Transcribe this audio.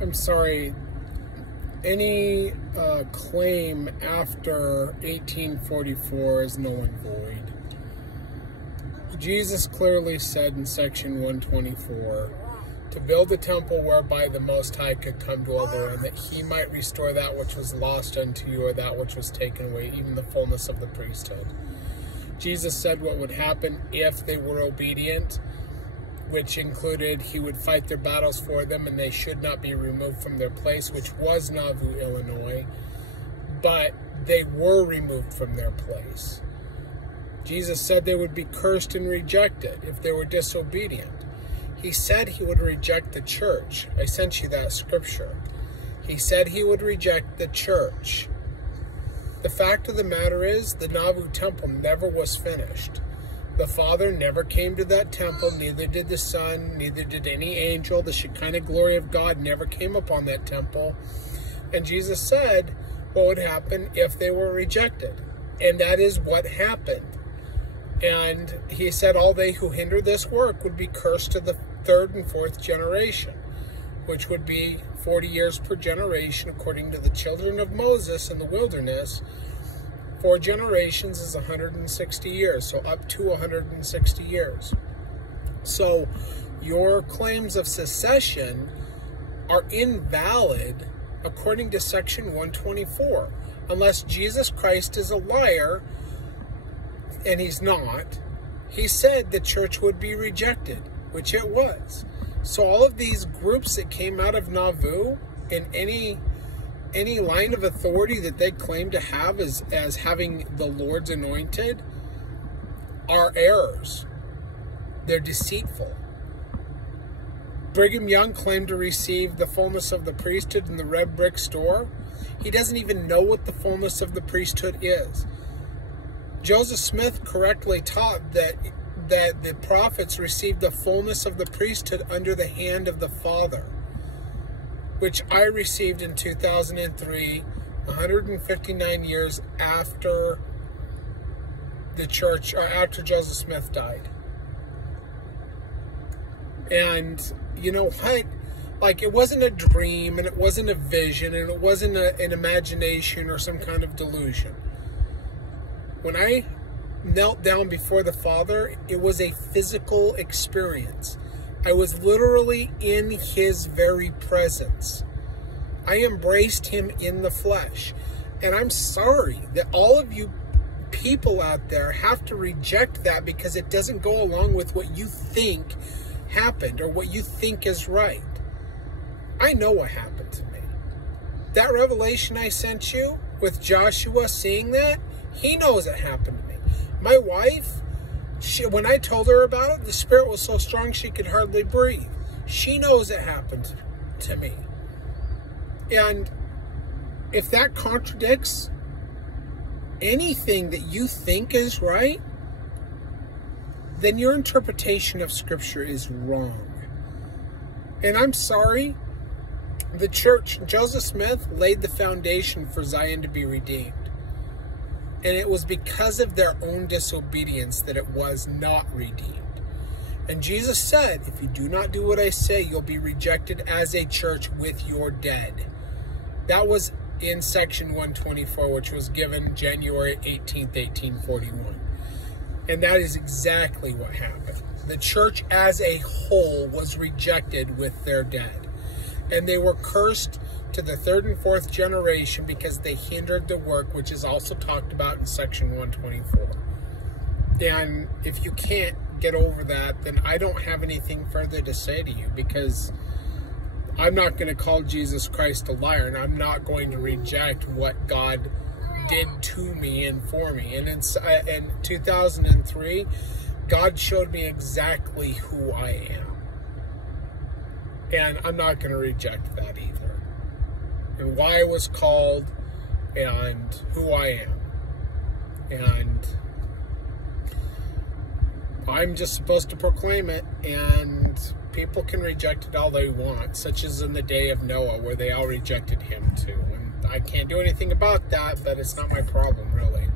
I'm sorry, any claim after 1844 is null and void. Jesus clearly said in section 124, to build a temple whereby the Most High could come dwell therein, that he might restore that which was lost unto you, or that which was taken away, even the fullness of the priesthood. Jesus said what would happen if they were obedient, which included he would fight their battles for them and they should not be removed from their place, which was Nauvoo, Illinois, but they were removed from their place. Jesus said they would be cursed and rejected if they were disobedient. He said he would reject the church. I sent you that scripture. He said he would reject the church. The fact of the matter is, the Nauvoo temple never was finished. The Father never came to that temple, neither did the Son, neither did any angel. The Shekinah glory of God never came upon that temple. And Jesus said what would happen if they were rejected. And that is what happened. And he said all they who hinder this work would be cursed to the third and fourth generation, which would be 40 years per generation, according to the children of Moses in the wilderness. 4 generations is 160 years, so up to 160 years. So your claims of secession are invalid according to section 124, unless Jesus Christ is a liar, and he's not. He said the church would be rejected, which it was. So all of these groups that came out of Nauvoo, in any line of authority that they claim to have as having the Lord's anointed, are errors. They're deceitful. Brigham Young claimed to receive the fullness of the priesthood in the red brick store. He doesn't even know what the fullness of the priesthood is. Joseph Smith correctly taught that the prophets received the fullness of the priesthood under the hand of the Father, which I received in 2003, 159 years after the church, or after Joseph Smith died. And you know what? Like, it wasn't a dream, and it wasn't a vision, and it wasn't an imagination or some kind of delusion. When I knelt down before the Father, it was a physical experience. I was literally in his very presence. I embraced him in the flesh. And I'm sorry that all of you people out there have to reject that because it doesn't go along with what you think happened or what you think is right. I know what happened to me. That revelation I sent you with Joshua seeing that, he knows it happened to me. My wife, when I told her about it, the Spirit was so strong she could hardly breathe. She knows it happened to me. And if that contradicts anything that you think is right, then your interpretation of Scripture is wrong. And I'm sorry, the church, Joseph Smith, laid the foundation for Zion to be redeemed. And it was because of their own disobedience that it was not redeemed. And Jesus said, if you do not do what I say, you'll be rejected as a church with your dead. That was in section 124, which was given January 18th, 1841. And that is exactly what happened. The church as a whole was rejected with their dead. And they were cursed to the third and fourth generation because they hindered the work, which is also talked about in section 124. And if you can't get over that, then I don't have anything further to say to you, because I'm not going to call Jesus Christ a liar, and I'm not going to reject what God did to me and for me. And in 2003, God showed me exactly who I am. And I'm not going to reject that either. And why I was called, and who I am. And I'm just supposed to proclaim it, and people can reject it all they want, such as in the day of Noah, where they all rejected him too. And I can't do anything about that, but it's not my problem, really.